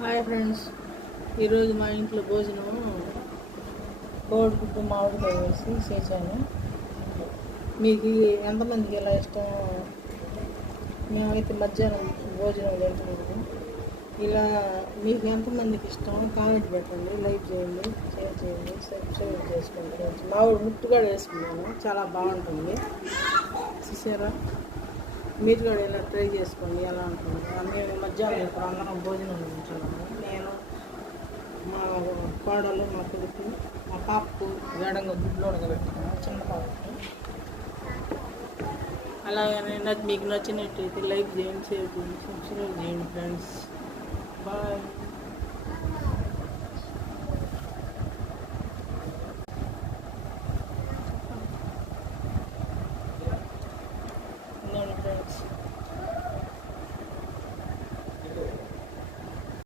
Hi friends, ఈరోజు మా ఇంట్లో భోజనం కోడిగుడ్డు మామిడికాయ వేసి చేశాను. మీకు ఎంతమందికి ఎలా ఇష్టం? మేమైతే మధ్యాహ్నం భోజనం తింటున్నాము. ఇలా మీకు ఎంతమందికి ఇష్టం కామెంట్ పెట్టండి, లైక్ చేయండి, షేర్ చేయండి, సబ్స్క్రైబ్ చేసుకోండి. మామిడి ముట్టు కూడా వేసుకున్నాను, చాలా బాగుంటుంది. చూసారా? మీరు కూడా ఇలా ట్రై చేసుకోండి, ఎలా ఉంటుంది. మేము మధ్యాహ్నం ఇప్పుడు అందరం భోజనం తింటున్నాము. నేను, మా కోడలు, మా కొడుకు, మా పాపకు గడంగా గుడ్లు ఉడకబెట్టాను, చిన్న పాపకు. అలాగనే మీకు నచ్చినట్టయితే లైక్ చేయండి, షేర్ చేయండి, సబ్స్క్రైబ్ చేయండి ఫ్రెండ్స్.